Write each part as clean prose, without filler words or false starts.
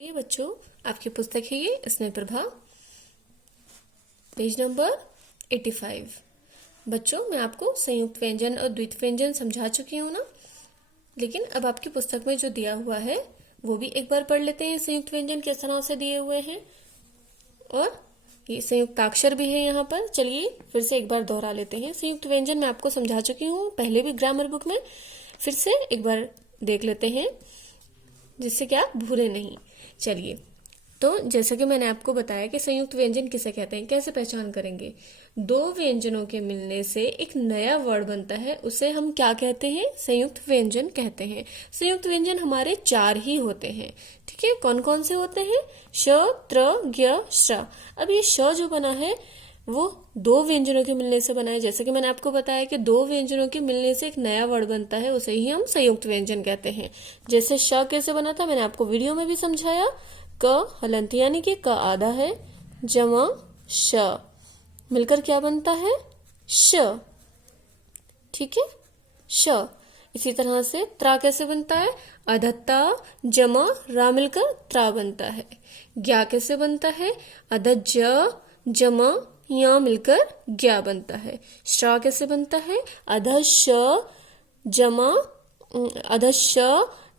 ये बच्चों आपकी पुस्तक है ये स्नेह प्रभा, पेज नंबर 85। बच्चों मैं आपको संयुक्त व्यंजन और द्वित्व व्यंजन समझा चुकी हूँ ना, लेकिन अब आपकी पुस्तक में जो दिया हुआ है वो भी एक बार पढ़ लेते हैं। संयुक्त व्यंजन किस तरह से दिए हुए हैं और ये संयुक्ताक्षर भी है यहाँ पर। चलिए फिर से एक बार दोहरा लेते हैं। संयुक्त व्यंजन मैं आपको समझा चुकी हूँ पहले भी ग्रामर बुक में, फिर से एक बार देख लेते हैं जिससे कि आप भूले नहीं। चलिए, तो जैसा कि मैंने आपको बताया कि संयुक्त व्यंजन किसे कहते हैं, कैसे पहचान करेंगे। दो व्यंजनों के मिलने से एक नया वर्ड बनता है, उसे हम क्या कहते हैं, संयुक्त व्यंजन कहते हैं। संयुक्त व्यंजन हमारे 4 ही होते हैं, ठीक है। कौन कौन से होते हैं? श, त्र, ज्ञ, श्र। अब ये श जो बना है वो दो व्यंजनों के मिलने से बना है। जैसे कि मैंने आपको बताया कि दो व्यंजनों के मिलने से एक नया वर्ड बनता है, उसे ही हम संयुक्त व्यंजन कहते हैं। जैसे श कैसे बना था मैंने आपको वीडियो में भी समझाया। क हलंत यानी कि क आधा है, जमा श मिलकर क्या बनता है? श, ठीक है, श। इसी तरह से त्रा कैसे बनता है? अधत्ता जमा रा मिलकर त्रा बनता है। ज्ञा कैसे बनता है? अधज जमा या मिलकर ज्ञा बनता है। श्रा कैसे बनता है? अधश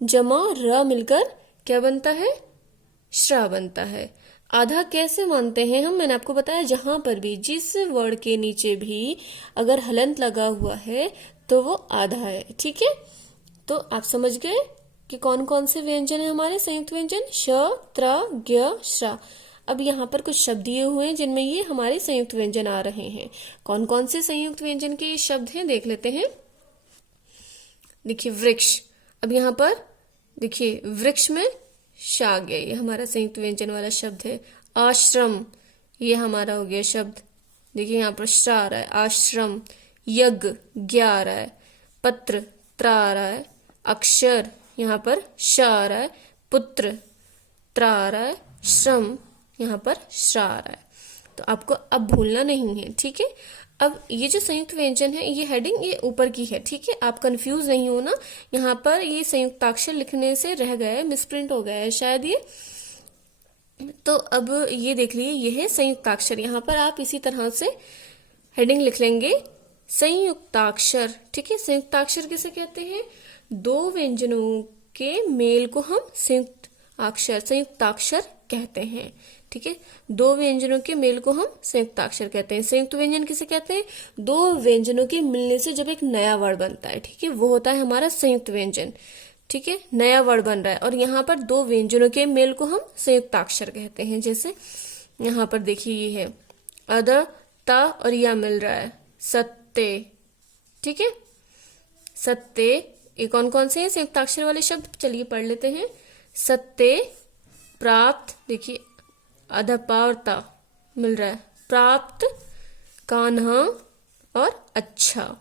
जमा र मिलकर क्या बनता है? श्रा बनता है। आधा कैसे मानते हैं हम? मैंने आपको बताया जहां पर भी जिस वर्ड के नीचे भी अगर हलंत लगा हुआ है तो वो आधा है, ठीक है। तो आप समझ गए कि कौन कौन से व्यंजन है हमारे संयुक्त व्यंजन, श, त्र, ज्ञ, श्रा। अब यहाँ पर कुछ शब्द दिए हुए हैं जिनमें ये हमारे संयुक्त व्यंजन आ रहे हैं। कौन कौन से संयुक्त व्यंजन के ये शब्द हैं देख लेते हैं। देखिए वृक्ष, अब यहाँ पर देखिए वृक्ष में श आ गया, ये हमारा संयुक्त व्यंजन वाला शब्द है। आश्रम, ये हमारा हो गया शब्द। देखिए यहाँ पर श्रा आ रहा है, आश्रम। यज्ञ, ज्ञा आ रहा है। पत्र, त्रा आ रहा है। अक्षर, यहाँ पर श आ रहा है। पुत्र, त्रा आ रहा है। श्रम, यहाँ पर श्रा आ रहा है। तो आपको अब भूलना नहीं है, ठीक है। अब ये जो संयुक्त व्यंजन है ये हेडिंग ये ऊपर की है, ठीक है। आप कंफ्यूज नहीं होना, यहाँ पर ये संयुक्ताक्षर लिखने से रह गया है, मिसप्रिंट हो गया है शायद ये। तो अब ये देख लीजिए, ये है संयुक्ताक्षर। यहाँ पर आप इसी तरह से हेडिंग लिख लेंगे संयुक्ताक्षर, ठीक है। संयुक्ताक्षर किसे कहते हैं? दो व्यंजनों के मेल को हम संयुक्ताक्षर कहते हैं, ठीक है। दो व्यंजनों के मेल को हम संयुक्ताक्षर कहते हैं। संयुक्त व्यंजन किसे कहते हैं? दो व्यंजनों के मिलने से जब एक नया वर्ड बनता है, ठीक है, वो होता है हमारा संयुक्त व्यंजन, ठीक है। नया वर्ड बन रहा है और यहाँ पर दो व्यंजनों के मेल को हम संयुक्ताक्षर कहते हैं। जैसे यहाँ पर देखिए ये है अद, ता और या मिल रहा है, सत्ते, ठीक है। सत्ते, ये कौन कौन से हैं संयुक्ताक्षर वाले शब्द? चलिए पढ़ लेते हैं। सत्ते, प्राप्त, देखिए अधपा और ता मिल रहा है, प्राप्त, कान्हा और अच्छा,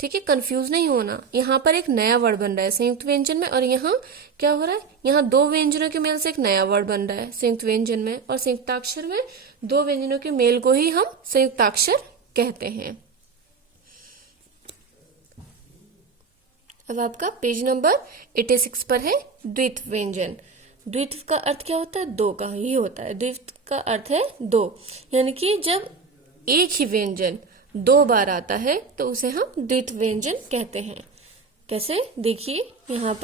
ठीक है। कंफ्यूज नहीं होना, यहाँ पर एक नया वर्ड बन रहा है संयुक्त व्यंजन में और यहाँ क्या हो रहा है? यहाँ दो व्यंजनों के मेल से एक नया वर्ड बन रहा है संयुक्त व्यंजन में, और संयुक्ताक्षर में दो व्यंजनों के मेल को ही हम संयुक्ताक्षर कहते हैं। अब आपका पेज नंबर 86 पर है द्वित्व व्यंजन। द्वित्व का अर्थ क्या होता है? दो का ही होता है। द्वित्व का अर्थ है दो, यानी कि जब एक ही व्यंजन दो बार आता है तो उसे हम द्वित्व व्यंजन कहते हैं। कैसे? देखिए यहाँ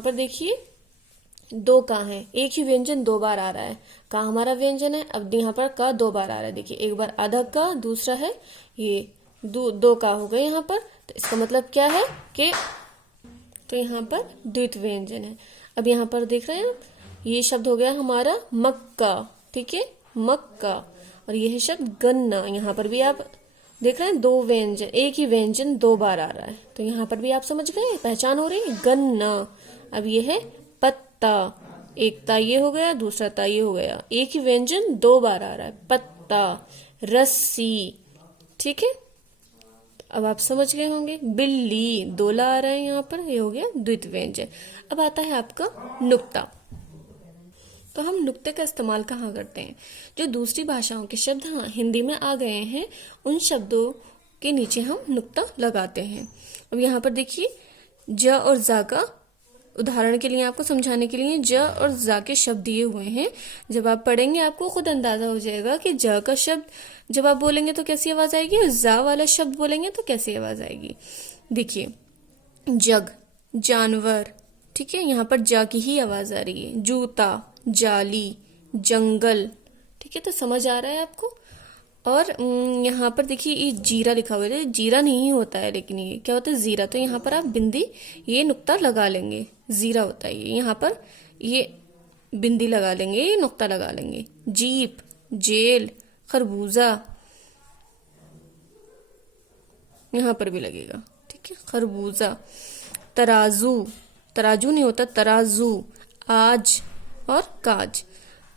पर देखिए दो का है, एक ही व्यंजन दो बार आ रहा है। का हमारा व्यंजन है, अब यहाँ पर का दो बार आ रहा है। देखिए एक बार आधा का, दूसरा है ये दो का हो गए यहाँ पर। तो इसका मतलब क्या है कि तो यहाँ पर द्वित्व व्यंजन है। अब यहाँ पर देख रहे हैं आप, ये शब्द हो गया हमारा मक्का, ठीक है, मक्का। और यह है शब्द गन्ना। यहाँ पर भी आप देख रहे हैं दो व्यंजन, एक ही व्यंजन दो बार आ रहा है, तो यहाँ पर भी आप समझ गए, पहचान हो रही है, गन्ना। अब ये है पत्ता, एक ता ये हो गया, दूसरा ता ये हो गया, एक ही व्यंजन दो बार आ रहा है, पत्ता। रस्सी, ठीक है, अब आप समझ गए होंगे। बिल्ली, दोला आ रहा है यहाँ पर, ये हो गया द्वित्व व्यंजन। अब आता है आपका नुक्ता। तो हम नुक्ते का इस्तेमाल कहाँ करते हैं? जो दूसरी भाषाओं के शब्द हिंदी में आ गए हैं उन शब्दों के नीचे हम नुक्ता लगाते हैं। अब यहाँ पर देखिए ज और जा का उदाहरण के लिए, आपको समझाने के लिए ज और जा के शब्द दिए हुए हैं। जब आप पढ़ेंगे आपको खुद अंदाजा हो जाएगा कि ज का शब्द जब आप बोलेंगे तो कैसी आवाज आएगी और जा वाला शब्द बोलेंगे तो कैसी आवाज आएगी। देखिए, जग, जानवर, ठीक है, यहाँ पर जा की ही आवाज आ रही है। जूता, जाली, जंगल, ठीक है, तो समझ आ रहा है आपको। और यहाँ पर देखिए ये जीरा लिखा हुआ है, जीरा नहीं होता है, लेकिन ये क्या होता है, जीरा। तो यहाँ पर आप बिंदी ये नुक्ता लगा लेंगे, जीरा होता है ये। यहाँ पर ये बिंदी लगा लेंगे, ये नुक्ता लगा लेंगे। जीप, जेल, खरबूजा, यहाँ पर भी लगेगा, ठीक है, खरबूजा। तराजू, तराजू नहीं होता, तराजू। आज और काज।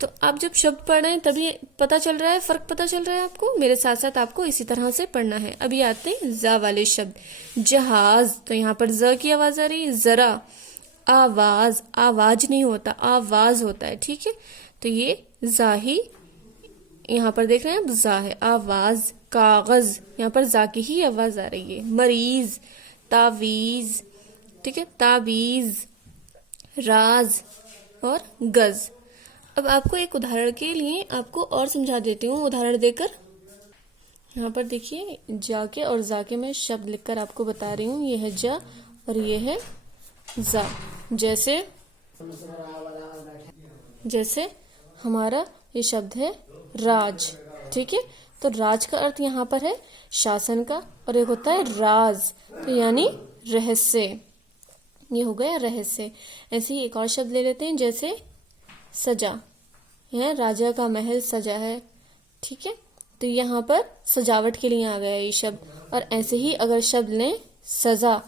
तो आप जब शब्द पढ़ रहे हैं तभी पता चल रहा है, फर्क पता चल रहा है आपको। मेरे साथ साथ आपको इसी तरह से पढ़ना है। अभी आते हैं जा वाले शब्द। जहाज, तो यहाँ पर ज की आवाज आ रही है। जरा, आवाज, आवाज नहीं होता, आवाज होता है, ठीक है, तो ये जा ही यहाँ पर देख रहे हैं आप, जा है, आवाज। कागज, यहाँ पर जा की ही आवाज आ रही है। मरीज, तावीज, ठीक है, ताबीज, राज और गज। अब आपको एक उदाहरण के लिए आपको और समझा देती हूँ उदाहरण देकर। यहाँ पर देखिए, जाके और जाके मैं शब्द लिखकर आपको बता रही हूँ। ये है जा और ये है जा। जैसे हमारा ये शब्द है राज, ठीक है, तो राज का अर्थ यहाँ पर है शासन का, और एक होता है राज, तो यानी रहस्य। ये हो गया रहस्य। ऐसे ही एक और शब्द ले लेते हैं, जैसे सजा। यह राजा का महल सजा है, ठीक है, तो यहाँ पर सजावट के लिए आ गया ये शब्द। और ऐसे ही अगर शब्द लें सजा,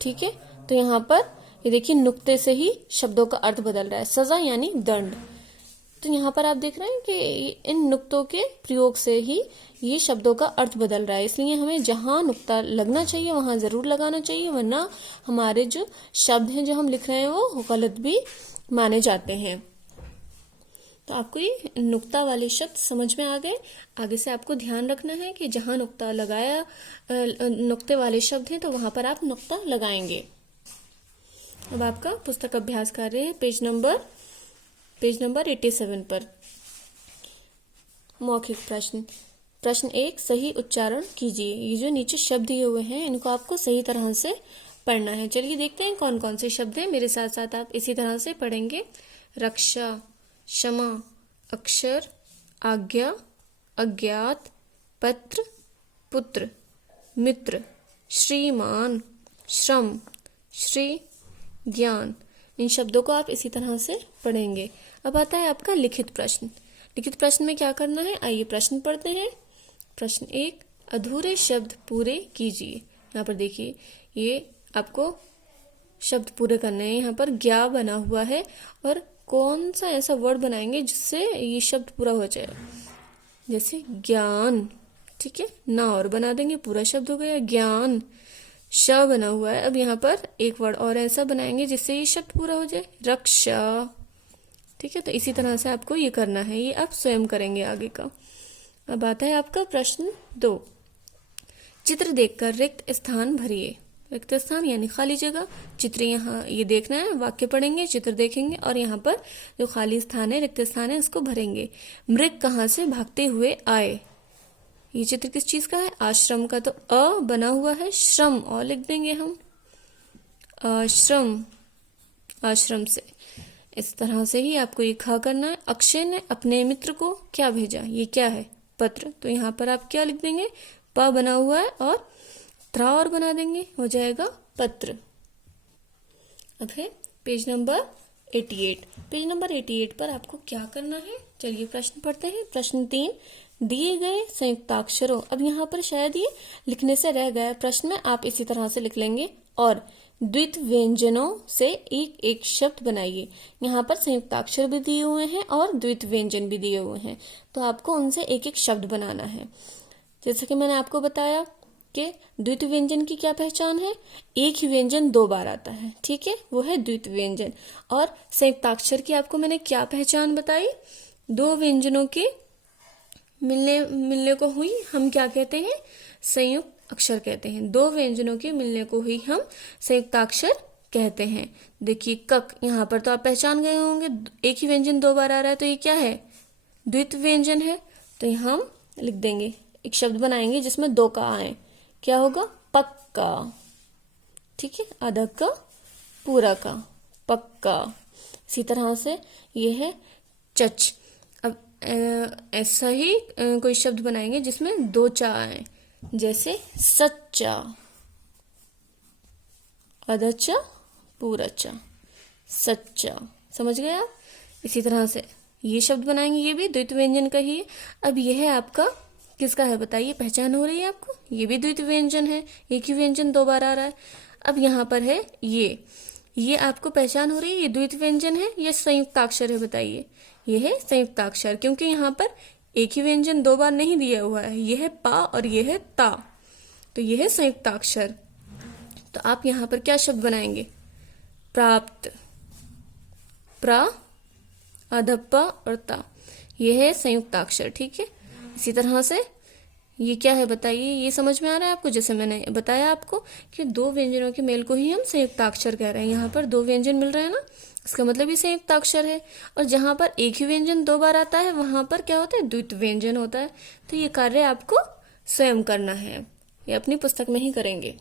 ठीक है, तो यहाँ पर ये देखिए नुक्ते से ही शब्दों का अर्थ बदल रहा है। सजा यानी दंड। तो यहाँ पर आप देख रहे हैं कि इन नुक्तों के प्रयोग से ही ये शब्दों का अर्थ बदल रहा है। इसलिए हमें जहाँ नुक्ता लगना चाहिए वहां जरूर लगाना चाहिए, वरना हमारे जो शब्द हैं जो हम लिख रहे हैं वो गलत भी माने जाते हैं। तो आपको ये नुक्ता वाले शब्द समझ में आ गए। आगे से आपको ध्यान रखना है कि जहां नुक्ता लगाया, नुक्ते वाले शब्द हैं तो वहां पर आप नुक्ता लगाएंगे। अब आपका पुस्तक अभ्यास कार्य है पेज नंबर 87 पर। मौखिक प्रश्न। प्रश्न 1, सही उच्चारण कीजिए। ये जो नीचे शब्द दिए हुए हैं इनको आपको सही तरह से पढ़ना है। चलिए देखते हैं कौन कौन से शब्द हैं। मेरे साथ साथ आप इसी तरह से पढ़ेंगे। रक्षा, क्षमा, अक्षर, आज्ञा, अज्ञात, पत्र, पुत्र, मित्र, श्रीमान, श्रम, श्री, ज्ञान। इन शब्दों को आप इसी तरह से पढ़ेंगे। अब आता है आपका लिखित प्रश्न। लिखित प्रश्न में क्या करना है, आइए प्रश्न पढ़ते हैं। प्रश्न 1, अधूरे शब्द पूरे कीजिए। यहाँ पर देखिए ये आपको शब्द पूरे करने हैं। यहाँ पर ज्ञा बना हुआ है और कौन सा ऐसा वर्ड बनाएंगे जिससे ये शब्द पूरा हो जाए। जैसे ज्ञान, ठीक है, ना और बना देंगे, पूरा शब्द हो गया ज्ञान। श बना हुआ है, अब यहाँ पर एक वर्ड और ऐसा बनाएंगे जिससे ये शब्द पूरा हो जाए, रक्षा, ठीक है। तो इसी तरह से आपको ये करना है, ये आप स्वयं करेंगे आगे का। अब आता है आपका प्रश्न 2, चित्र देखकर रिक्त स्थान भरिए। रिक्त स्थान यानी खाली जगह। चित्र यहाँ ये देखना है, वाक्य पढ़ेंगे, चित्र देखेंगे और यहाँ पर जो खाली स्थान है, रिक्त स्थान है, उसको भरेंगे। मृग कहाँ से भागते हुए आए। ये चित्र किस चीज का है, आश्रम का, तो अ बना हुआ है, श्रम और लिख देंगे हम, आश्रम, आश्रम से। इस तरह से ही आपको ये खा करना है। अक्षय ने अपने मित्र को क्या भेजा, ये क्या है, पत्र, तो यहाँ पर आप क्या लिख देंगे, प बना हुआ है और त्रा और बना देंगे, हो जाएगा पत्र। अब है पेज नंबर 88। पेज नंबर 88 पर आपको क्या करना है, चलिए प्रश्न पढ़ते हैं। प्रश्न 3, दिए गए संयुक्ताक्षरों, अब यहाँ पर शायद ये लिखने से रह गया, प्रश्न में आप इसी तरह से लिख लेंगे, और द्वित व्यंजनों से एक एक शब्द बनाइए। यहाँ पर संयुक्ताक्षर भी दिए हुए हैं और द्वित व्यंजन भी दिए हुए हैं, तो आपको उनसे एक एक शब्द बनाना है। जैसे कि मैंने आपको बताया कि द्वित व्यंजन की क्या पहचान है, एक ही व्यंजन 2 बार आता है, ठीक है, वो है द्वित व्यंजन। और संयुक्ताक्षर की आपको मैंने क्या पहचान बताई, 2 व्यंजनों के मिलने को हुई हम क्या कहते हैं, संयुक्त अक्षर कहते हैं। 2 व्यंजनों के मिलने को ही हम संयुक्ताक्षर कहते हैं। देखिए कक, यहाँ पर तो आप पहचान गए होंगे, एक ही व्यंजन 2 बार आ रहा है, तो ये क्या है? द्वित्व व्यंजन है। तो यहाँ हम लिख देंगे, एक शब्द बनाएंगे जिसमें 2 का आए। क्या होगा? पक्का। ठीक है, आधा का पूरा का, पक्का। इसी तरह से ये है चच। अब ऐसा ही कोई शब्द बनाएंगे जिसमें 2 चा आए, जैसे सच्चा, आधा चा पूरा चा, सच्चा। समझ गए आप? इसी तरह से ये शब्द बनाएंगे, ये भी द्वित्व व्यंजन का ही है। अब ये है आपका किसका है बताइए, पहचान हो रही है आपको? ये भी द्वित्व व्यंजन है, एक ही व्यंजन 2 बार आ रहा है। अब यहाँ पर है ये आपको पहचान हो रही है, ये द्वित्व व्यंजन है या संयुक्ताक्षर है बताइए? ये है संयुक्ताक्षर, क्योंकि यहाँ पर एक ही व्यंजन 2 बार नहीं दिया हुआ है। ये है पा और ये है ता, तो ये है संयुक्ताक्षर। तो आप यहाँ पर क्या शब्द बनाएंगे? प्राप्त, प्रा, अधप्पा और ता, ये है संयुक्ताक्षर। ठीक है, इसी तरह से ये क्या है बताइए? ये समझ में आ रहा है आपको? जैसे मैंने बताया आपको कि 2 व्यंजनों के मेल को ही हम संयुक्ताक्षर कह रहे हैं। यहाँ पर 2 व्यंजन मिल रहे हैं ना, इसका मतलब ये संयुक्ताक्षर है। और जहाँ पर एक ही व्यंजन 2 बार आता है वहां पर क्या होता है? द्वित्व व्यंजन होता है। तो ये कार्य आपको स्वयं करना है, ये अपनी पुस्तक में ही करेंगे।